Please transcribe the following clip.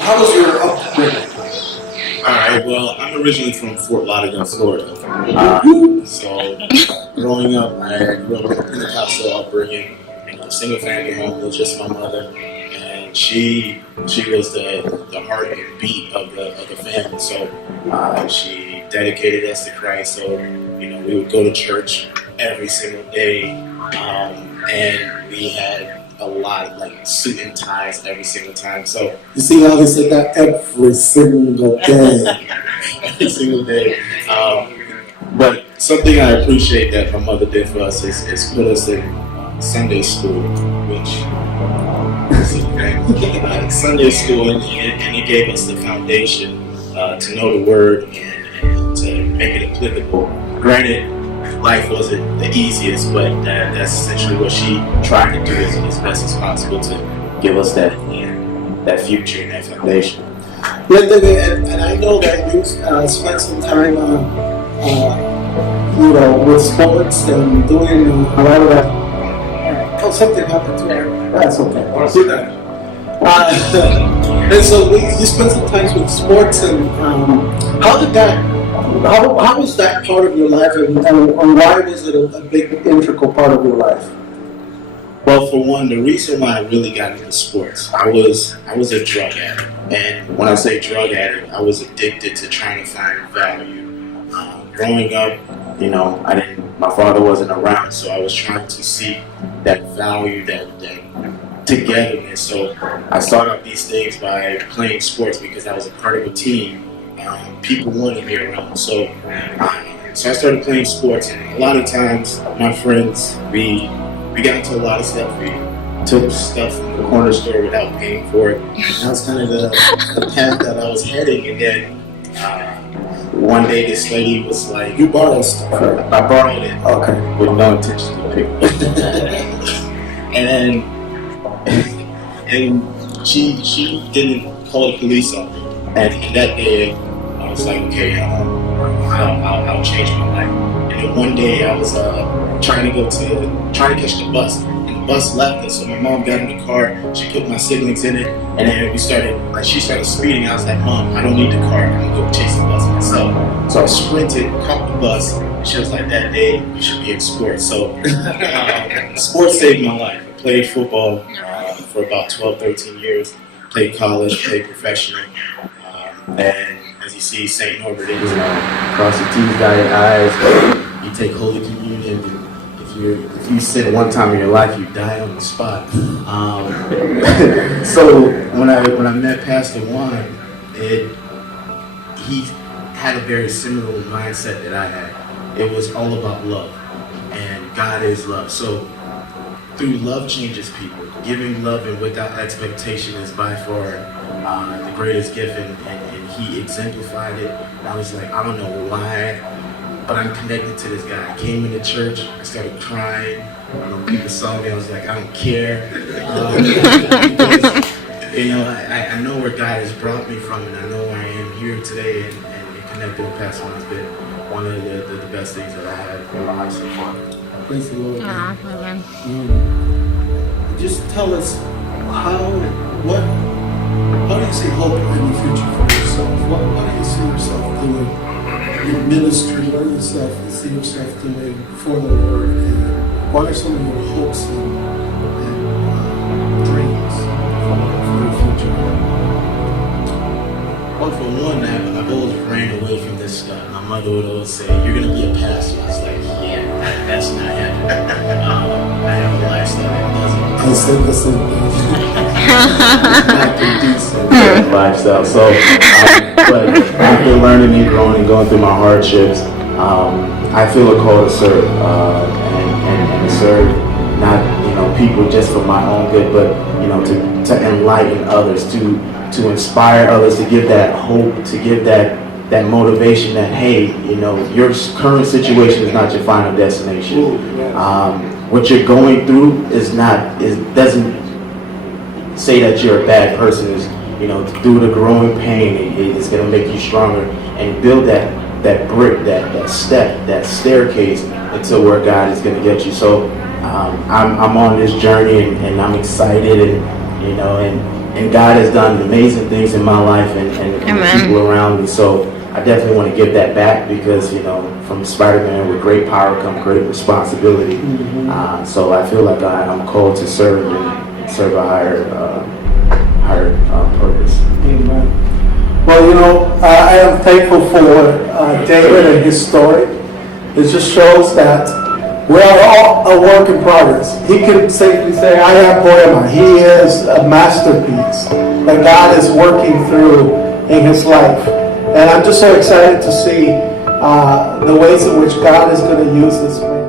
how was your upbringing? All right. Well, I'm originally from Fort Lauderdale, Florida. So growing up, I grew up in a Pentecostal upbringing, single family home with just my mother, and she was the heart and beat of the family. So she dedicated us to Christ. So we would go to church every single day, and we had a lot of like suit and ties every single time. So You see how they say that every single day. every single day. But something I appreciate that my mother did for us is put us in Sunday school, which Sunday school, and it gave us the foundation to know the word and to make it applicable. Granted, life wasn't the easiest, but that's essentially what she tried to do as best as possible to give us that future and that foundation. Lyndon, and I know that you spent some time, with sports and doing a lot of that. Oh, something happened to her. That's okay. Do that. And so you spent some time with sports, and how did that? How was that part of your life, and why was it a big integral part of your life? Well, for one, the reason why I really got into sports, I was a drug addict, and when I say drug addict, I was addicted to trying to find value. Growing up, my father wasn't around, so I was trying to seek that value, that togetherness. So I started out these things by playing sports because I was a part of a team. People wanted me around, so I started playing sports, and a lot of times my friends, we got into a lot of stuff. We took stuff from the corner store without paying for it. That was kind of the path that I was heading, and then one day this lady was like, You borrowed stuff. I borrowed it, Okay. with no intention to pick it. and she didn't call the police on me. And that day, I was like, okay, I'll change my life. And then one day, I was trying to catch the bus, and the bus left us. So my mom got in the car, she put my siblings in it, and then she started speeding. I was like, Mom, I don't need the car, I'm gonna go chase the bus myself. So I sprinted, caught the bus, and she was like, that day, you should be in sports. So sports saved my life. I played football for about 12, 13 years, played college, played professional. And as you see, St. Norbert is cross your T's, dot your I's. You take Holy Communion. If you sin one time in your life, you die on the spot. So when I met Pastor Juan, he had a very similar mindset that I had. It was all about love, and God is love. So through love changes people. Giving love and without expectation is by far the greatest gift, and he exemplified it. And I was like, I don't know why, but I'm connected to this guy. I came into church, I started crying. People saw me, I was like, I don't care. Because, I know where God has brought me from, and I know where I am here today, and connecting with Pastor Juan has been one of the best things that I had in my life so far. Praise the Lord. Amen. Just tell us how do you see hope in the future for yourself? What do you see yourself doing in ministry? What do you see yourself doing for the Lord? And what are some of your hopes and dreams for the future? Well, for one, I've always ran away from this stuff. My mother would always say, "You're gonna be a pastor." I was like, "Yeah, that's not happening." I have a lifestyle that doesn't. I said the same thing. Lifestyle. So, but after learning and growing and going through my hardships, I feel a call to serve and to serve not people just for my own good, but to enlighten others, to inspire others, to give that hope, to give that motivation that hey, your current situation is not your final destination. What you're going through doesn't say that you're a bad person. Is through the growing pain, it's going to make you stronger and build that brick, that step, that staircase until where God is going to get you. So I'm on this journey and I'm excited and and God has done amazing things in my life and the people around me. So I definitely want to give that back because, you know, from Spider-Man, with great power comes great responsibility. So I feel like I'm called to serve and serve a higher purpose. Amen. Well, you know, I am thankful for David and his story. It just shows that we are all a work in progress. He can safely say, I am Poema. He is a masterpiece that God is working through in his life. And I'm just so excited to see the ways in which God is going to use this man.